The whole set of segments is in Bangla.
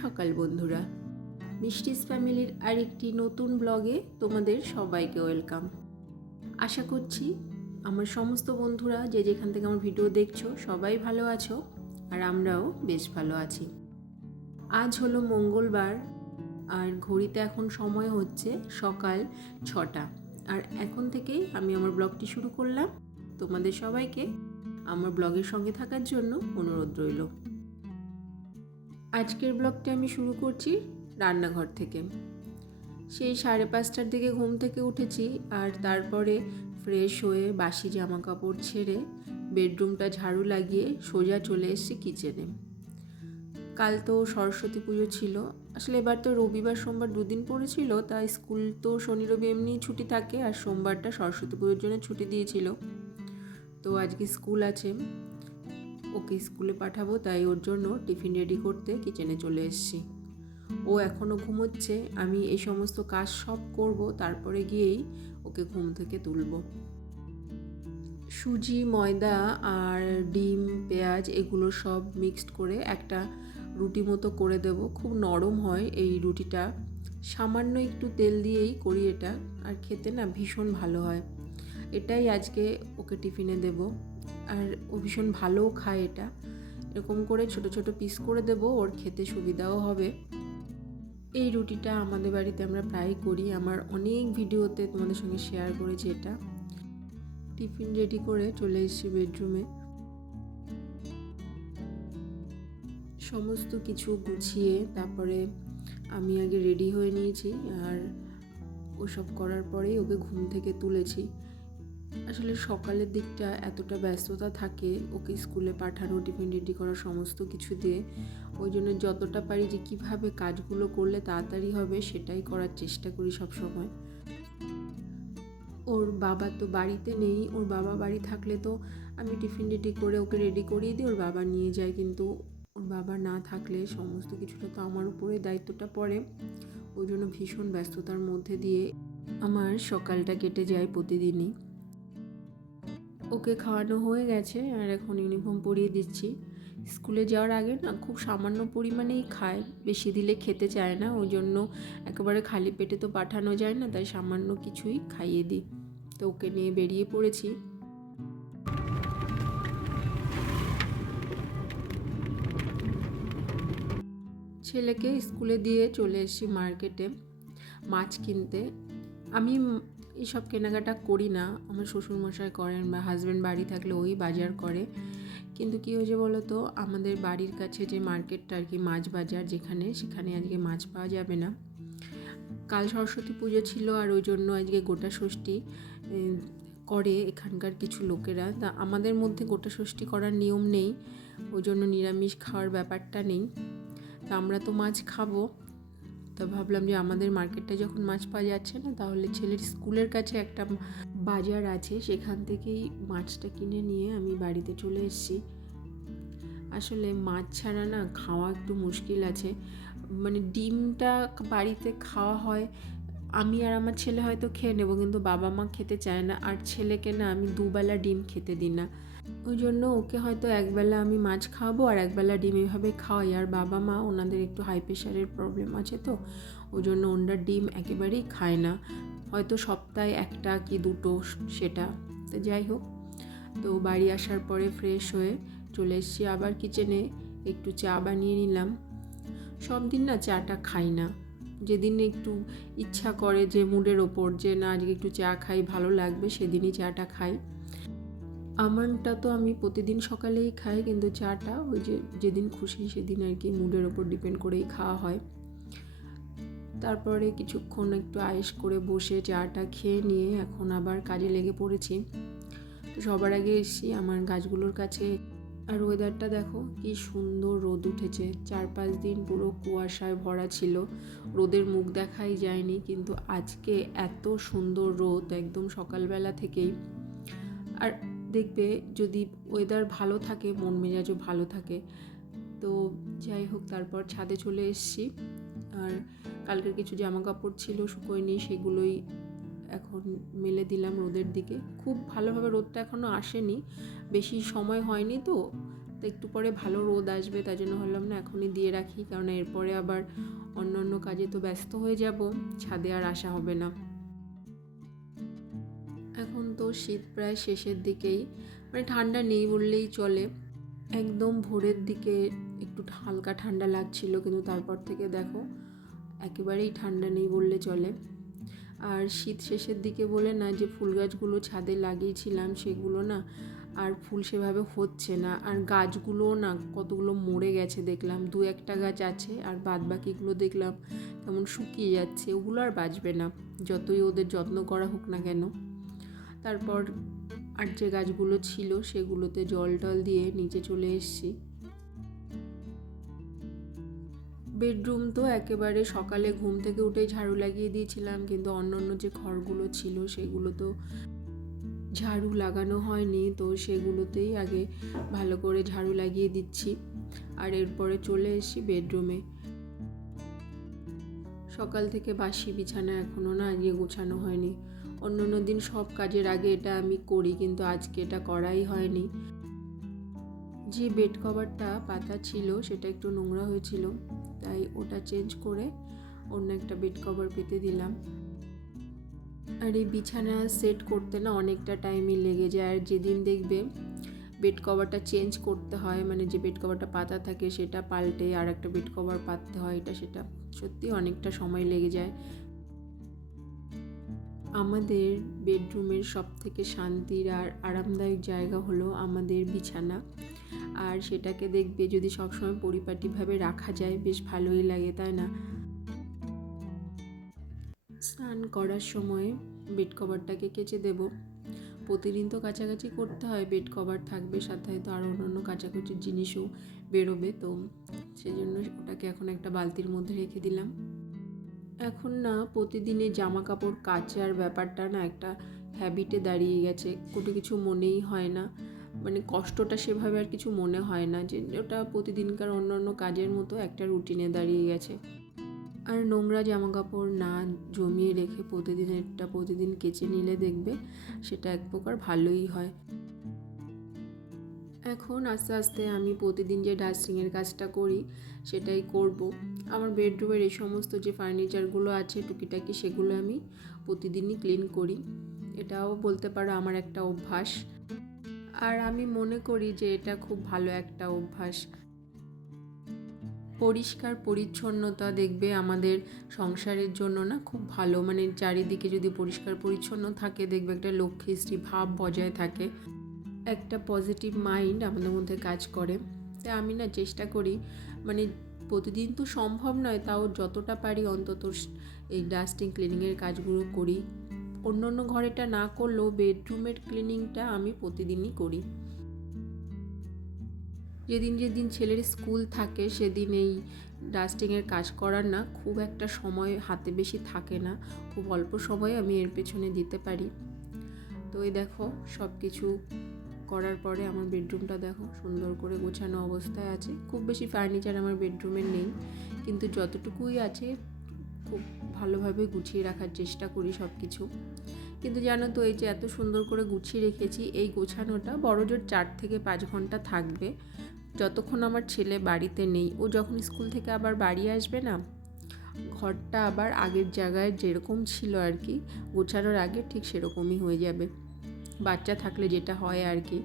সকাল বন্ধুরা, মিষ্টিস ফ্যামিলির আরেকটি নতুন ব্লগে তোমাদের সবাইকে ওয়েলকাম। আশা করছি আমার সমস্ত বন্ধুরা যে যেখান থেকে আমার ভিডিও দেখছো সবাই ভালো আছো, আর আমরাও বেশ ভালো আছি। আজ হলো মঙ্গলবার, আর ঘড়িতে এখন সময় হচ্ছে সকাল 6টা। আর এখন থেকেই আমি আমার ব্লগটি শুরু করলাম। তোমাদের সবাইকে আমার ব্লগের সঙ্গে থাকার জন্য অনুরোধ রইল। আজকের ব্লগটা আমি শুরু করছি রান্নাঘর থেকে। সেই 5:30টার দিকে ঘুম থেকে উঠেছি, আর তারপরে ফ্রেশ হয়ে বাসি জামা কাপড় ছেড়ে বেডরুমটা ঝাড়ু লাগিয়ে সোজা চলে এসেছি কিচেনে। কাল তো সরস্বতী পুজো ছিল, আসলে এবার তো রবিবার সোমবার দুদিন পড়েছিল, তাই স্কুল তো শনি রবি এমনি ছুটি থাকে, আর সোমবারটা সরস্বতী পুজোর জন্য ছুটি দিয়েছিল। তো আজকে স্কুল আছে, ওকে স্কুলে পাঠাবো, তাই ওর জন্য টিফিন রেডি করতে কিচেনে চলে এসেছি। ও এখনও ঘুমোচ্ছে, আমি এই সমস্ত কাজ সব করব, তারপরে গিয়েই ওকে ঘুম থেকে তুলব। সুজি, ময়দা আর ডিম, পেঁয়াজ এগুলো সব মিক্সড করে একটা রুটি মতো করে দেব। খুব নরম হয় এই রুটিটা, সামান্য একটু তেল দিয়েই করি এটা, আর খেতে না ভীষণ ভালো হয়। এটাই আজকে ওকে টিফিনে দেব, আর ও ভীষণ ভালোও খায় এটা। এরকম করে ছোট ছোট পিস করে দেব, ওর খেতে সুবিধাও হবে। এই রুটিটা আমাদের বাড়িতে আমরা প্রায় করি, আমার অনেক ভিডিওতে তোমাদের সঙ্গে শেয়ার করেছি এটা। টিফিন রেডি করে চলে এসেছি বেডরুমে, সমস্ত কিছু গুছিয়ে তারপরে আমি আগে রেডি হয়ে নিয়েছি, আর ওসব করার পরেই ওকে ঘুম থেকে তুলেছি। আসলে সকালের দিকটা এতটা ব্যস্ততা থাকে ওকে স্কুলে পাঠানো, টিফিন রেডি করা, সমস্ত কিছু দিয়ে, ওই জন্য যতটা পারি যে কীভাবে কাজগুলো করলে তাড়াতাড়ি হবে সেটাই করার চেষ্টা করি সব সময়। ওর বাবা তো বাড়িতে নেই, ওর বাবা বাড়ি থাকলে তো আমি টিফিন রেডি করে ওকে রেডি করিয়ে দিই, ওর বাবা নিয়ে যায়, কিন্তু ওর বাবা না থাকলে সমস্ত কিছুটা তো আমার উপরে দায়িত্বটা পড়ে। ওই জন্য ভীষণ ব্যস্ততার মধ্যে দিয়ে আমার সকালটা কেটে যায় প্রতিদিনই। ওকে খাওয়ানো হয়ে গেছে, আর এখন ইউনিফর্ম পরিয়ে দিচ্ছি। স্কুলে যাওয়ার আগে না খুব সামান্য পরিমাণেই খায়, বেশি দিলে খেতে চায় না, ওই জন্য একেবারে খালি পেটে তো পাঠানো যায় না, তাই সামান্য কিছুই খাইয়ে দিই। তো ওকে নিয়ে বেরিয়ে পড়েছি। ছেলেকে স্কুলে দিয়ে চলে এসেছি মার্কেটে মাছ কিনতে। আমি এইসব কেনাকাটা করি না, আমার শ্বশুরমশাই করেন, বা হাজব্যান্ড বাড়ি থাকলে ওই বাজার করে। কিন্তু কী হয়েছে বলো তো, আমাদের বাড়ির কাছে যে মার্কেটটা আর কি, মাছ বাজার যেখানে, সেখানে আজকে মাছ পাওয়া যাবে না। কাল সরস্বতী পুজো ছিল, আর ওই জন্য আজকে গোটা ষষ্ঠী করে এখানকার কিছু লোকেরা। তা আমাদের মধ্যে গোটা ষষ্ঠী করার নিয়ম নেই, ওই জন্য নিরামিষ খাওয়ার ব্যাপারটা নেই। তা আমরা তো মাছ খাবো, তো ভাবলাম যে আমাদের মার্কেটটা যখন মাছ পাওয়া যাচ্ছে না, তাহলে ছেলের স্কুলের কাছে একটা বাজার আছে, সেখান থেকেই মাছটা কিনে নিয়ে আমি বাড়িতে চলে এসেছি। আসলে মাছ ছাড়া না খাওয়া একটু মুশকিল আছে, মানে ডিমটা বাড়িতে খাওয়া হয়, আমি আর আমার ছেলে হয়তো খেয়ে নেব, কিন্তু বাবা মা খেতে চায় না, আর ছেলেকে না আমি দুবেলা ডিম খেতে দিই না। ওই জন্য ওকে হয়তো একবেলা আমি মাছ খাওয়াবো আর একবেলা ডিম এভাবে খাওয়াই। আর বাবা মা ওনাদের একটু হাই প্রেশারের প্রবলেম আছে, তো ওই জন্য ওনারা ডিম একেবারেই খায় না, হয়তো সপ্তাহে একটা কি দুটো সেটা। তো যাই হোক, তো বাড়ি আসার পরে ফ্রেশ হয়ে চলে এসেছি আবার কিচেনে, একটু চা বানিয়ে নিলাম। সব দিন না চাটা খাই না, যেদিন একটু ইচ্ছা করে যে মুডের ওপর, যে না আজকে একটু চা খাই ভালো লাগবে, সেদিনই চাটা খাই। আমন্ডটা তো আমি প্রতিদিন সকালেই খাই, কিন্তু চাটা ওই যেদিন খুশি সেদিন আর কি মুডের ওপর ডিপেন্ড করেই খাওয়া হয়। তারপরে কিছুক্ষণ একটু আয়েশ করে বসে চাটা খেয়ে নিয়ে এখন আবার কাজে লেগে পড়েছি। তো সবার আগে এসেছি আমার গাছগুলোর কাছে, আর ওয়েদারটা দেখো কি সুন্দর রোদ উঠেছে। 4-5 দিন পুরো কুয়াশায় ভরা ছিল, রোদের মুখ দেখাই যায়নি, কিন্তু আজকে এত সুন্দর রোদ একদম সকালবেলা থেকেই। আর দেখবে যদি ওয়েদার ভালো থাকে মন মেজাজও ভালো থাকে। তো যাই হোক, তারপর ছাদে চলে এসেছি, আর কালকের কিছু জামা কাপড় ছিল শুকোয়নি, সেগুলোই এখন মেলে দিলাম রোদের দিকে। খুব ভালোভাবে রোদটা এখনও আসেনি, বেশি সময় হয়নি, তো তো একটু পরে ভালো রোদ আসবে, তাই জন্য ভাবলাম না এখনই দিয়ে রাখি, কারণ এরপরে আবার অন্য অন্য কাজে তো ব্যস্ত হয়ে যাব, ছাদে আর আসা হবে না। এখন তো শীত প্রায় শেষের দিকেই, মানে ঠান্ডা নেই বললেই চলে। একদম ভোরের দিকে একটু হালকা ঠান্ডা লাগছিল, কিন্তু তারপর থেকে দেখো একেবারেই ঠান্ডা নেই বললে চলে। আর শীত শেষের দিকে বলে না, যে ফুল গাছগুলো ছাদে লাগিয়েছিলাম সেগুলো না আর ফুল সেভাবে হচ্ছে না, আর গাছগুলোও না কতগুলো মরে গেছে দেখলাম, 2-1টা গাছ আছে, আর বাদ বাকিগুলো দেখলাম কেমন শুকিয়ে যাচ্ছে, ওগুলো আর বাঁচবে না যতই ওদের যত্ন করা হোক না কেন। তারপর আর যে গাছগুলো ছিল সেগুলোতে জল টল দিয়ে নিচে চলে এসেছি। বেডরুম তো একেবারে সকালে ঘুম থেকে উঠেই ঝাড়ু লাগিয়ে দিয়েছিলাম, কিন্তু অন্য অন্য যে ঘরগুলো ছিল সেগুলো তো ঝাড়ু লাগানো হয়নি, তো সেগুলোতেই আগে ভালো করে ঝাড়ু লাগিয়ে দিচ্ছি। আর এরপরে চলে এসেছি বেডরুমে। সকাল থেকে বাসি বিছানা এখনও না আজকে গোছানো হয়নি। অন্য অন্য দিন সব কাজের আগে এটা আমি করি, কিন্তু আজকে এটা করাই হয়নি। যে বেড কভারটা পাতা ছিল সেটা একটু নোংরা হয়েছিল, তাই ওটা চেঞ্জ করে অন্য একটা বেড কভার পেতে দিলাম। আর এই বিছানা সেট করতে না অনেকটা টাইমই লেগে যায়, আর যেদিন দেখবে বেড কভারটা চেঞ্জ করতে হয়, মানে যে বেড কভারটা পাতা থাকে সেটা পাল্টে আর একটা বেড কভার পাততে হয়, এটা সেটা সত্যি অনেকটা সময় লেগে যায়। আমাদের বেডরুমের সবথেকে শান্তির আর আরামদায়ক জায়গা হলো আমাদের বিছানা, আর সেটাকে দেখবে যদি সবসময় পরিপাটিভাবে রাখা যায় বেশ ভালোই লাগে, তাই না? স্নান করার সময় বেড কভারটাকে কেচে দেব। প্রতিদিন তো কাছাকাছি করতে হয়, বেড কভার থাকবে, সাথে হয়তো আরও অন্যান্য কাচাকুচির জিনিসও বেরোবে, তো সেই জন্য ওটাকে এখন একটা বালতির মধ্যে রেখে দিলাম। এখন না প্রতিদিনের জামা কাপড় কাচার ব্যাপারটা না একটা হ্যাবিটে দাঁড়িয়ে গেছে, কোনো কিছু মনেই হয় না, মানে কষ্টটা সেভাবে আর কিছু মনে হয় না, যে ওটা প্রতিদিনকার অন্য অন্য কাজের মতো একটা রুটিনে দাঁড়িয়ে গেছে। আর নোংরা জামা কাপড় না জমিয়ে রেখে প্রতিদিন কেচে নিলে দেখবে সেটা এক প্রকার ভালোই হয়। এখন আস্তে আস্তে আমি প্রতিদিন যে ডাস্টিংয়ের কাজটা করি সেটাই করব। আমার বেডরুমের এই সমস্ত যে ফার্নিচারগুলো আছে টুকিটাকি সেগুলো আমি প্রতিদিনই ক্লিন করি, এটাও বলতে পারো আমার একটা অভ্যাস, আর আমি মনে করি যে এটা খুব ভালো একটা অভ্যাস। পরিষ্কার পরিচ্ছন্নতা দেখবে আমাদের সংসারের জন্য না খুব ভালো, মানে চারিদিকে যদি পরিষ্কার পরিচ্ছন্ন থাকে দেখবে একটা লক্ষ্মীশ্রী ভাব বজায় থাকে, একটা পজিটিভ মাইন্ড আমাদের মধ্যে কাজ করে। তাই আমি না চেষ্টা করি, মানে প্রতিদিন তো সম্ভব নয়, তাও যতটা পারি অন্তত এই ডাস্টিং ক্লিনিংয়ের কাজগুলো করি। অন্য অন্য ঘরেটা না করলেও বেডরুমের ক্লিনিংটা আমি প্রতিদিনই করি। যেদিন ছেলের স্কুল থাকে সেদিন এই ডাস্টিংয়ের কাজ করার না খুব একটা সময় হাতে বেশি থাকে না, খুব অল্প সময় আমি এর পেছনে দিতে পারি। তো এই দেখো সব কিছু করার পরে আমার বেডরুমটা দেখো সুন্দর করে গোছানো অবস্থায় আছে। খুব বেশি ফার্নিচার আমার বেডরুমে নেই, কিন্তু যতটুকুই আছে খুব ভালোভাবে গুছিয়ে রাখার চেষ্টা করি সব কিছু। কিন্তু জানো তো, এই যে এত সুন্দর করে গুছিয়ে রেখেছি, এই গোছানোটা বড়জোর 4 থেকে 5 ঘন্টা থাকবে, যতক্ষণ আমার ছেলে বাড়িতে নেই। ও যখন স্কুল থেকে আবার বাড়ি আসবে না, ঘরটা আবার আগের জায়গায় যেরকম ছিল আর কি গোছানোর আগে ঠিক সেরকমই হয়ে যাবে, বাচ্চা থাকলে যেটা হয় আর কি।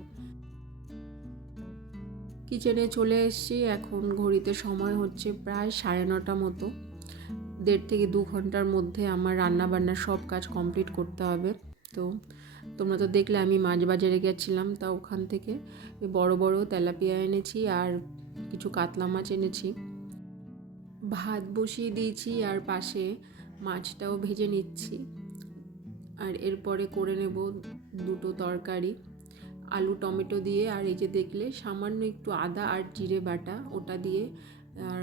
কিচেনে চলে এসেছি, এখন ঘড়িতে সময় হচ্ছে প্রায় 9:30 মতো। 1.5 থেকে 2 ঘন্টার মধ্যে আমার রান্না বান্নার সব কাজ কমপ্লিট করতে হবে। তো তোমরা তো দেখলে আমি মাছ বাজারে গেছিলাম, তা ওখান থেকে বড় বড় তেলাপিয়া এনেছি আর কিছু কাতলা মাছ এনেছি। ভাত বসিয়ে দিয়েছি আর পাশে মাছটাও ভেজে নিচ্ছি, আর এরপরে করে নেব 2টো তরকারি, আলু টমেটো দিয়ে, আর এই যে দেখলে সামান্য একটু আদা আর জিরে বাটা ওটা দিয়ে, আর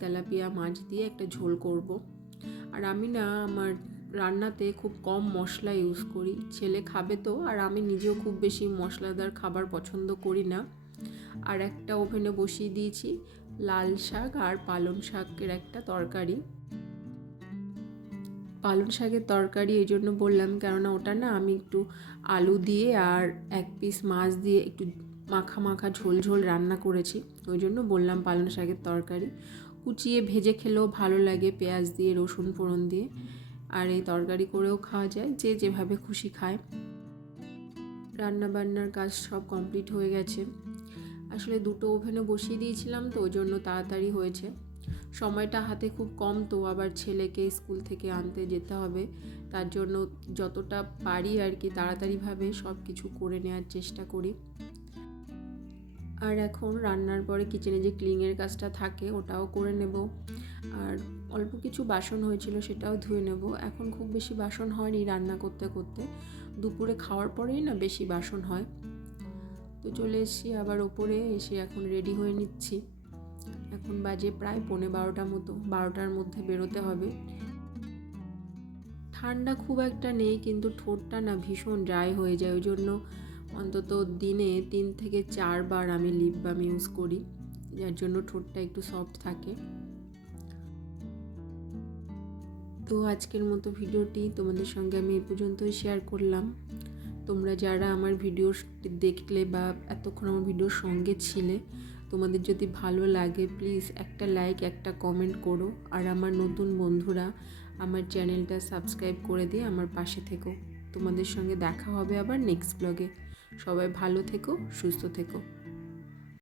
তেলাপিয়া মাছ দিয়ে একটা ঝোল করব। আর আমি না আমার রান্নাতে খুব কম মশলা ইউজ করি, ছেলে খাবে তো, আর আমি নিজেও খুব বেশি মশলাদার খাবার পছন্দ করি না। আর একটা ওভেনে বসিয়ে দিয়েছি লাল শাক আর পালং শাকের একটা তরকারি। পালং শাকের তরকারি এই জন্য বললাম কেননা ওটা না আমি একটু আলু দিয়ে আর 1 পিস মাছ দিয়ে একটু মাখা মাখা ঝোল ঝোল রান্না করেছি, ওই জন্য বললাম পালং শাকের তরকারি। কুচিয়ে ভেজে খেলেও ভালো লাগে পেঁয়াজ দিয়ে, রসুন ফোড়ন দিয়ে, আর এই তরকারি করেও খাওয়া যায়, যে যেভাবে খুশি খায়। রান্না বান্নার কাজ সব কমপ্লিট হয়ে গেছে। আসলে দুটো ওভেনে বসিয়ে দিয়েছিলাম তো, ওই জন্য তাড়াতাড়ি হয়েছে। সময়টা হাতে খুব কম, তো আবার ছেলেকে স্কুল থেকে আনতে যেতে হবে, তার জন্য যতটা পারি আর কি তাড়াতাড়িভাবে সব কিছু করে নেওয়ার চেষ্টা করি। আর এখন রান্নার পরে কিচেনে যে ক্লিনের কাজটা থাকে ওটাও করে নেব, আর অল্প কিছু বাসন হয়েছিল সেটাও ধুয়ে নেব। এখন খুব বেশি বাসন হয়নি রান্না করতে করতে, দুপুরে খাওয়ার পরেই না বেশি বাসন হয়। তো চলে এসেছি আবার ওপরে, এসে এখন রেডি হয়ে নিচ্ছি। এখন বাজে প্রায় 11:15 মতো, 12টার মধ্যে বেরোতে হবে। ঠান্ডা খুব একটা নেই, কিন্তু ঠোঁটটা না ভীষণ ড্রাই হয়ে যায়, ওই জন্য অন্তত দিনে 3 থেকে 4 বার আমি লিপ বাম ইউজ করি, যার জন্য ঠোঁটটা একটু সফট থাকে। তো আজকের মতো ভিডিওটি তোমাদের সঙ্গে আমি এই পর্যন্তই শেয়ার করলাম। তোমরা যারা আমার ভিডিও দেখলে বা এতক্ষণ আমার ভিডিওর সঙ্গে ছিলে, তোমাদের যদি ভালো লাগে প্লিজ একটা লাইক, একটা কমেন্ট করো, আর আমার নতুন বন্ধুরা আমার চ্যানেলটা সাবস্ক্রাইব করে দিয়ে আমার পাশে থেকো। তোমাদের সঙ্গে দেখা হবে আবার নেক্সট ব্লগে। সবাই ভালো থেকো, সুস্থ থেকো।